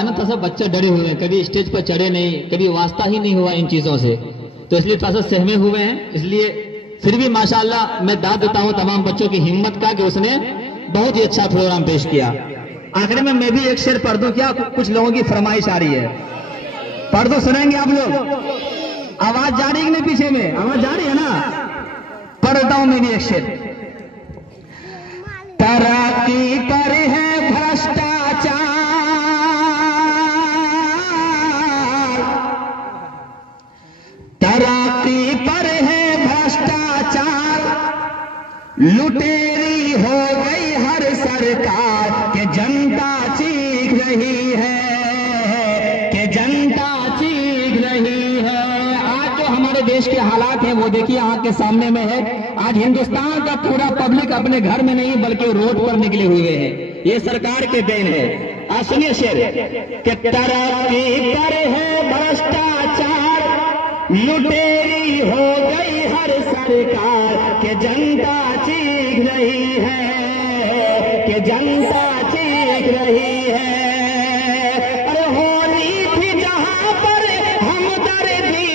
है ना, थोड़ा सा बच्चे डरे हुए हैं, कभी स्टेज पर चढ़े नहीं, कभी वास्ता ही नहीं हुआ इन चीजों से, तो इसलिए थोड़ा सा सहमे हुए हैं। इसलिए फिर भी माशाअल्लाह मैं दाद देता हूं तमाम बच्चों की हिम्मत का कि उसने बहुत ही अच्छा प्रोग्राम पेश किया। आखिर में मैं भी एक शेर पढ़ दूं क्या? कुछ लोगों की फरमाइश आ रही है, पढ़ दो, सुनेंगे आप लोग? आवाज जा रही है कि नहीं? पीछे में आवाज जा रही है ना? पढ़ता हूं मैं भी एक शेर। तरक्की पर है भ्रष्टाचार, तरक्की पर है भ्रष्टाचार, लुटेरी हो गई हर सरकार, के जनता चीख रही है, के जनता चीख रही है। आज जो हमारे देश के हालात हैं वो देखिए आंख के सामने में है। आज हिंदुस्तान का पूरा पब्लिक अपने घर में नहीं बल्कि रोड पर निकले हुए हैं, ये सरकार के देन है। आज सुनिए शेर कि तरक्की पर है भ्रष्टाचार, लुटेरी हो गई हर सरकार, के जनता चीख रही है, के जनता चीख रही है। अरे होनी थी जहां पर हमदर्दी,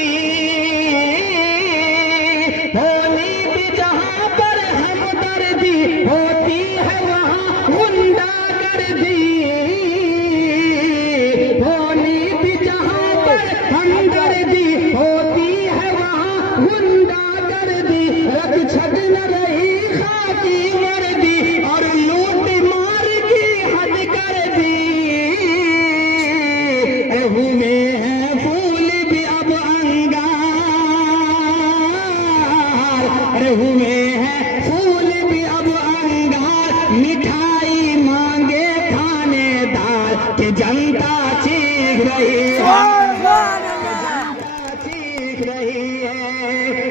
होनी थी जहां पर हमदर्दी, होती है वहां गुंडागर्दी, होनी थी जहां पर हमदर्दी, होती है वहां गुंडागर्दी, रक्षक न रही खाकी वर्दी, और लूट मार की हद कर दी। हुए हैं फूल भी अब अंगार, अरे हुए हैं फूल भी अब अंगार, मिठाई मांगे थानेदार, के जनता चीख रही है, चीख रही है।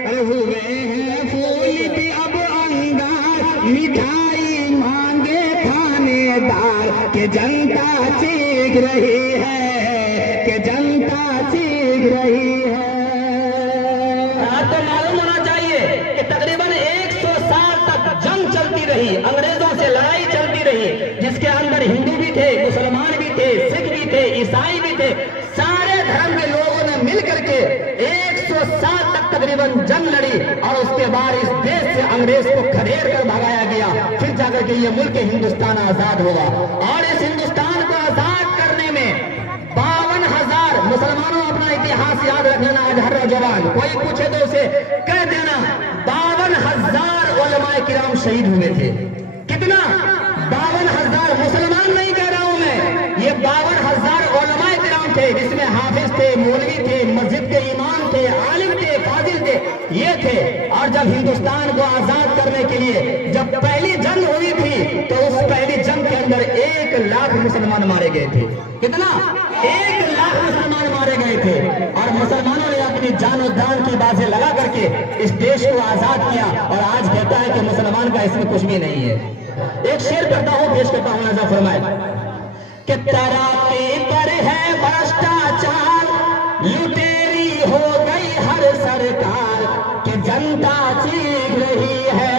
अरे हुए हैं फूल भी अब अंगार, मिठाई मांगे थानेदार, के जनता चीख रही है, के जनता चीख रही है। तो मालूम होना चाहिए कि तकरीबन 100 साल तक जंग चलती रही, अंग्रेजों से लड़ाई चलती रही, जिसके अंदर हिंदू भी थे, मुसलमान भी थे, सिख भी थे, ईसाई भी थे, सारे धर्म के लोगों ने मिल करके 100 साल तक तकरीबन जंग लड़ी, और उसके बाद इस देश से अंग्रेज को खदेड़ कर भगाया गया। फिर जाकर के ये मुल्क हिंदुस्तान आजाद हुआ, और इस हिंदुस्तान को आजाद करने में 52,000 मुसलमानों, अपना इतिहास याद रख लेना, आज हर जवान कोई पूछे तो उसे कह देना 52,000 उलमाए किराम शहीद हुए थे। कितना? 52,000। मुसलमान नहीं कह रहा हूं मैं, ये 52,000 उलमाए किराम थे, जिसमें हाफिज थे, मौलवी थे, मस्जिद के इमाम थे, आलिम थे, फाजिल थे, ये थे। और जब हिंदुस्तान को आजाद करने के लिए जब पहली जंग हुई थी, तो उस पहली जंग के अंदर 1 लाख मुसलमान मारे गए थे। कितना? 1 लाख मुसलमान मारे गए थे, और मुसलमानों ने अपनी जान और जान की बाजें लगा करके इस देश को आजाद किया। और आज कहता है कि मुसलमान का इसमें कुछ भी नहीं है। एक शेर करता हूं, पेश करता हूं, नजर फरमाए कि तरक्की पर है भ्रष्टाचार, लुटेरी हो गई हर सरकार, कि जनता चीख रही है,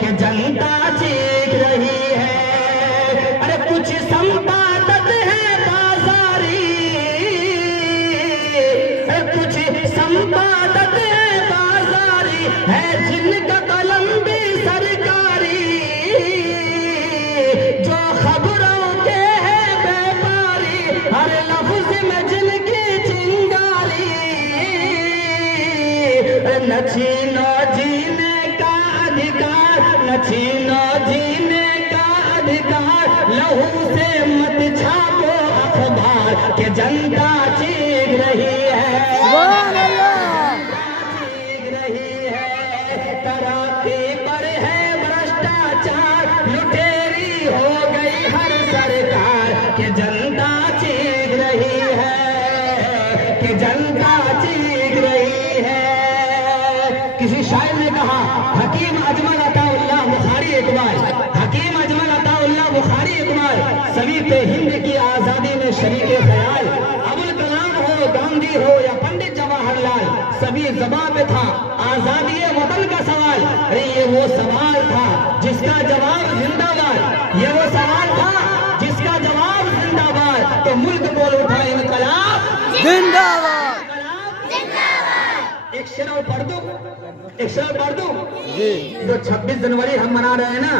कि जनता चीख रही है। अरे कुछ संपादक है बाजारी, कुछ संपादक है बाजारी, है जिनका कलम भी सरकारी, जो खबरों के है व्यापारी, हर लफ्ज में जिनकी चिंगारी, न छीनो जीने का अधिकार, न छीनो जीने का अधिकार, लहू से मत छापो अखबार, के जनता चीख रही है, चीख रही है। तरक्की पर है भ्रष्टाचार, लुटेरी हो गई हर सरकार, के जनता चीख रही है, के जनता चीख रही है। किसी शायर ने कहा, हकीम अजमल अताउल्लाह बुखारी इकबाल, हकीम अजमल अताउल्लाह बुखारी इकबाल, सभी पे हिंद की आजादी में शरीक ख्याल, अबुल कलाम हो, गांधी हो या पंडित जवाहरलाल, सभी जबां पे था आजादी वतन का सवाल। अरे ये वो सवाल था जिसका जवाब जिंदाबाद, ये वो सवाल था जिसका जवाब जिंदाबाद। तो मुल्क बोल उठा इनकलाब जिंदाबाद। एक शेर और पढ़ दूं, एक शेर और पढ़ दूं जी। जो 26 जनवरी हम मना रहे हैं ना,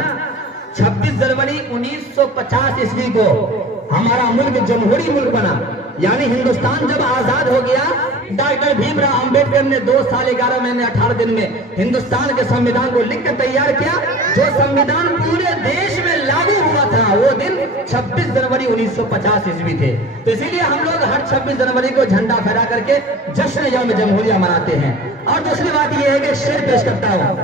26 जनवरी 1950 ईस्वी को हमारा मुल्क जमहूरी मुल्क बना, यानी हिंदुस्तान जब आजाद हो गया, डॉक्टर भीमराव अंबेडकर ने 2 साल 11 महीने 18 दिन में हिंदुस्तान के संविधान को लिख कर तैयार किया। जो संविधान पूरे देश में लागू हुआ था वो दिन 26 जनवरी 1950 ईस्वी थे। तो इसीलिए हम लोग हर 26 जनवरी को झंडा फहरा करके जश्न यौम जमहूरिया मनाते हैं। और दूसरी बात यह है कि शेर पेश करता हूं,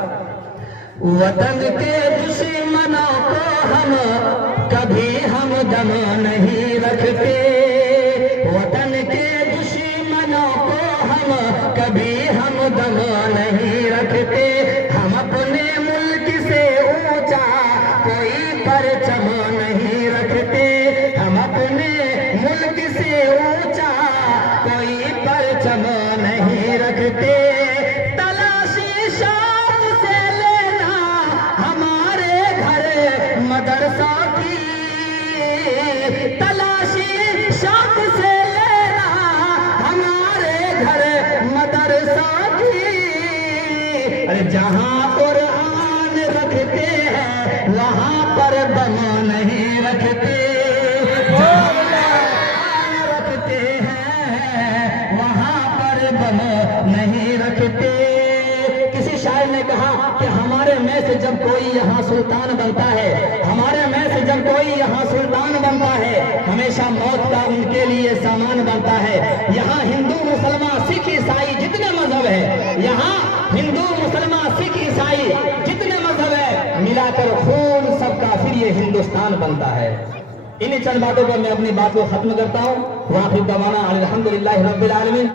वतन के दुश्मनों को हम कभी हम दम नहीं रखते, वतन के दुश्मनों को हम कभी हम दम नहीं रखते, हम अपने मुल्क से ऊंचा कोई परचम नहीं रखते, हम अपने मुल्क से ऊंचा कोई परचम नहीं रखते, तलाशी शान से लेना हमारे घर मदरसा की, तलाशी शान से लेना हमारे घर मदरसा की, अरे जहां कुरान रखते हैं वहां पर बम नहीं रखते, रखते हैं वहां पर बम नहीं रखते। किसी शायर ने कहा कि हमारे में से जब कोई यहाँ सुल्तान बनता है, हमारे में से जब कोई यहाँ सुल्तान बनता है, हमेशा मौत का उनके लिए सामान बनता है। यहाँ हिंदू मुसलमान सिख ईसाई जितने मजहब है, यहाँ हिंदू मुसलमान सिख ईसाई जितने मजहब है, मिलाकर खून सबका फिर ये हिंदुस्तान बनता है। इन्हीं चंद बातों पर मैं अपनी बात को खत्म करता हूँ। वाखिर दवाना अल्हम्दुलिल्लाहि रब्बिल आलमीन।